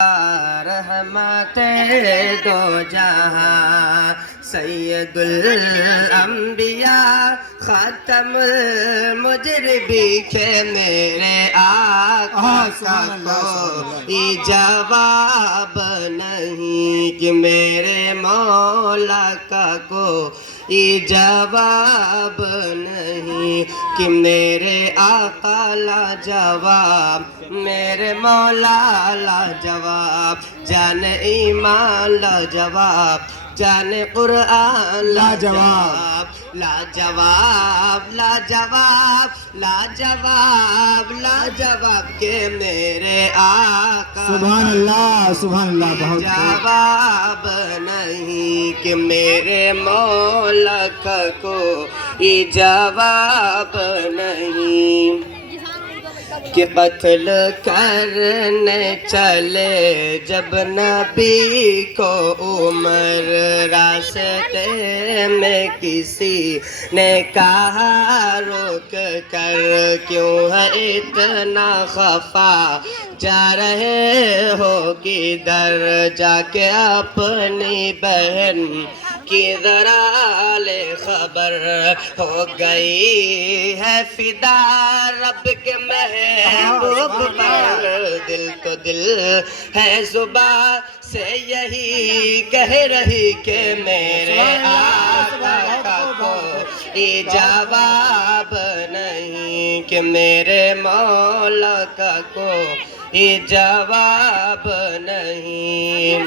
رحمت دو جہاں سید الانبیاء ختم المجربی کے میرے آقا کا کوئی جواب نہیں کہ میرے مولا کا کوئی جواب نہیں کہ میرے آقا لاجواب میرے مولا لاجواب جان ایمان لاجواب جان قرآن لاجواب لاجواب لاجواب لاجواب لاجواب کہ میرے آقا سبحان اللہ بہت جواب نہیں کہ میرے مولا کا کوئی جواب نہیں کہ قتل کرنے چلے جب نبی کو عمر راستے میں کسی نے کہا روک کر کیوں ہے اتنا خفا جا رہے ہو کدھر جا کے اپنی بہن کی ذرا لے خبر ہو گئی ہے فدا رب کے محبوب پر دل تو دل ہے زباں سے یہی کہہ رہی کہ میرے آقا کا کوئی جواب نہیں کہ میرے مولا کا کوئی جواب نہیں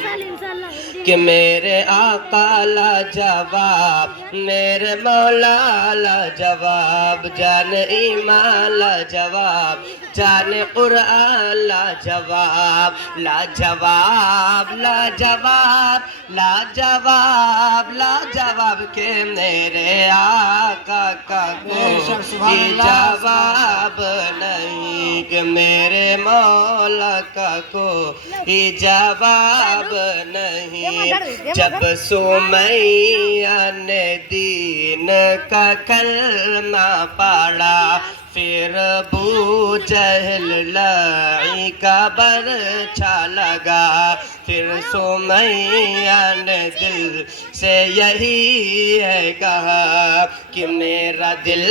کہ میرے آقا لاجواب میرے مولا لاجواب جان ایمان لاجواب جان قرآن لاجواب لاجواب لاجواب لاجواب لاجواب کہ میرے آقا کا کوئی جواب نہیں کہ میرے مولا کا کوئی جواب نہیں جب سمیہ نے دین کا کلمہ پڑھا پھر ابو جہل لائی کا برچھا لگا پھر سمیہ نے دل سے یہی ہے کہا کہ میرا دل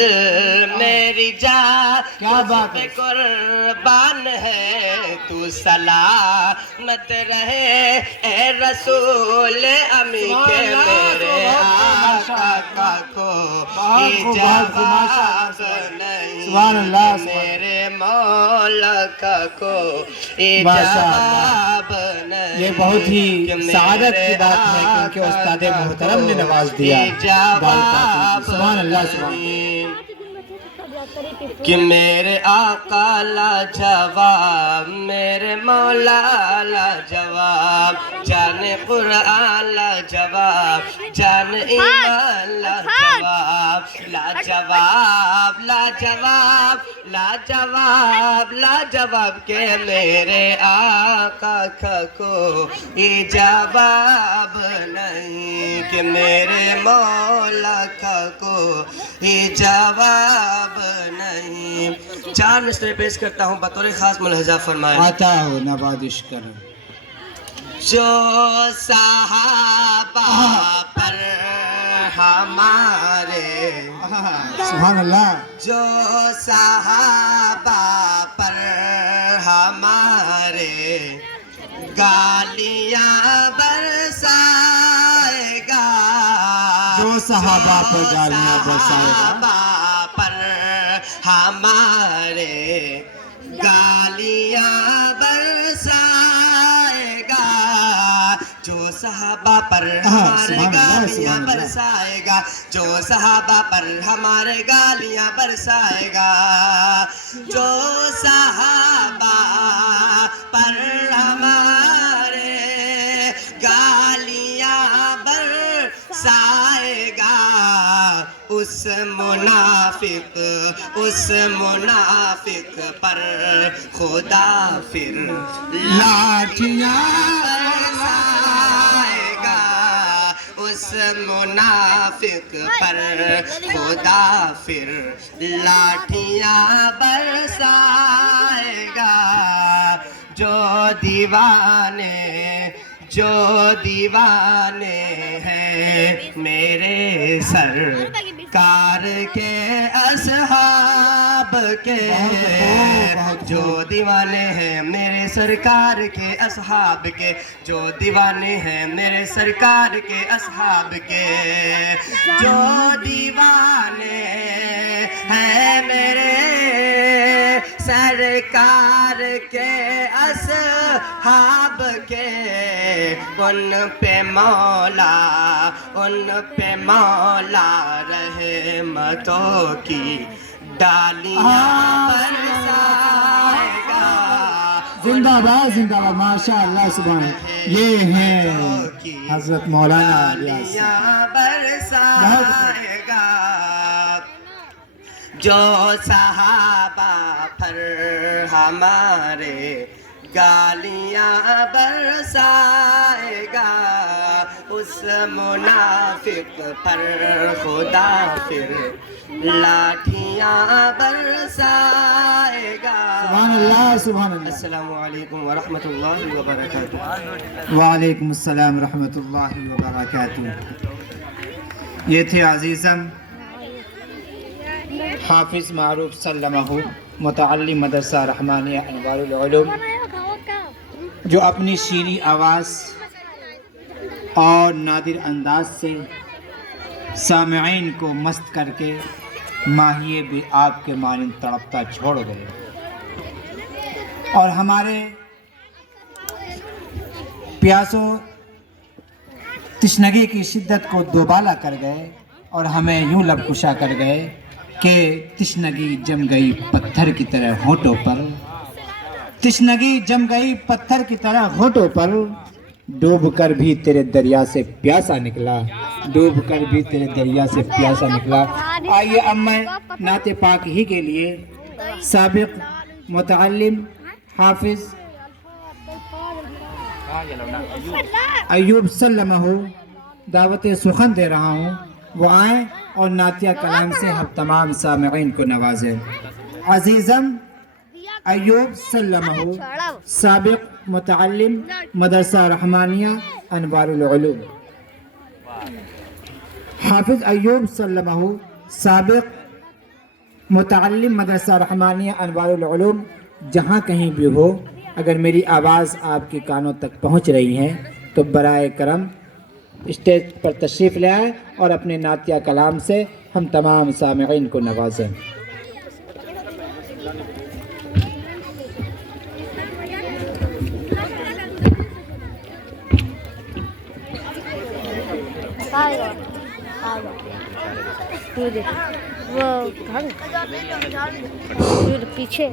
میری جان تجھ پہ قربان ہے تو سلامت رہے اے رسول امی کے میرے آقا کا کوئی جواب نہیں میرے مولا کا کوئی جواب نہیں یہ بہت ہی سعادت کی بات ہے کیونکہ استاد محترم نے نواز دیا سبحان اللہ کہ میرے آقا لاجواب میرے مولا لاجواب جان قرآن لاجواب جان ایمان لاجواب لاجواب لاجواب لاجواب لاجواب کہ میرے آقا کا کوئی جواب نہیں کہ میرے مولا کا کوئی جواب نہیں چار مصرعے پیش کرتا ہوں بطور خاص ملاحظہ فرمائیں آتا ہو نوازش کر جو صحابہ پر ہمارے سبحان اللہ جو صحابہ پر ہمارے گالیاں برسائے گا جو صحابہ پر گالیاں برسائے گا ہمارے گالیاں برسائے گا جو صحابہ پر ہمارے گالیاں برسائے گا جو صحابہ پر ہمارے گالیاں برسائے گا جو صحابہ پر ہمارے گالیاں برسائے گا اس منافق پر خدا پھر لاٹھیاں برسائے گا اس منافق پر خدا پھر لاٹھیاں برسائے گا جو دیوانے ہیں میرے سرکار کے اصحاب کے، جو دیوانے ہیں میرے سرکار کے اصحاب کے، جو دیوانے ہیں میرے سرکار کے اصحاب کے، جو دیوانے ہیں میرے سرکار کے اصحاب کے، ان پہ مولا رحمتوں کی ڈالیاں برسائے گا، زندہ باد ماشاء اللہ سبحان اللہ. یہ ہیں حضرت مولانا الیاس. ڈالیاں برسائے گا، جو صحابہ پر ہمارے گالیاں برسائے گا، اس منافق پر خدا پھر لاٹھیاں برسائے گا. سبحان اللہ سبحان اللہ. السلام علیکم ورحمۃ اللہ وبرکاتہ. وعلیکم السلام ورحمۃ اللہ وبرکاتہ. یہ تھے عزیزم حافظ معروف سلمہ متعلم مدرسہ رحمانیہ انوار العلوم، جو اپنی شیریں آواز اور نادر انداز سے سامعین کو مست کر کے ماہیے بے آب کے مانند تڑپتا چھوڑ گئے، اور ہمارے پیاسوں تشنگی کی شدت کو دوبالا کر گئے، اور ہمیں یوں لب کشا کر گئے کہ تشنگی جم گئی پتھر کی طرح ہونٹوں پر، تشنگی جم گئی پتھر کی طرح ہونٹوں پر، ڈوب کر بھی تیرے دریا سے پیاسا نکلا، ڈوب کر بھی تیرے دریا سے پیاسا نکلا. آئیے اب میں نعت پاک ہی کے لیے سابق متعلم حافظ ایوب سلمہ دعوت سخن دے رہا ہوں، وہ آئیں اور نعتیہ کلام سے ہم تمام سامعین کو نوازیں. عزیزم ایوب سلمہ سابق متعلم مدرسہ رحمانیہ انوار العلوم. حافظ ایوب سلمہ سابق متعلم مدرسہ رحمانیہ انوار العلوم، جہاں کہیں بھی ہو، اگر میری آواز آپ کے کانوں تک پہنچ رہی ہے تو برائے کرم اسٹیج پر تشریف لے آئیں اور اپنے نعتیہ کلام سے ہم تمام سامعین کو نوازیں. وہ پیچھے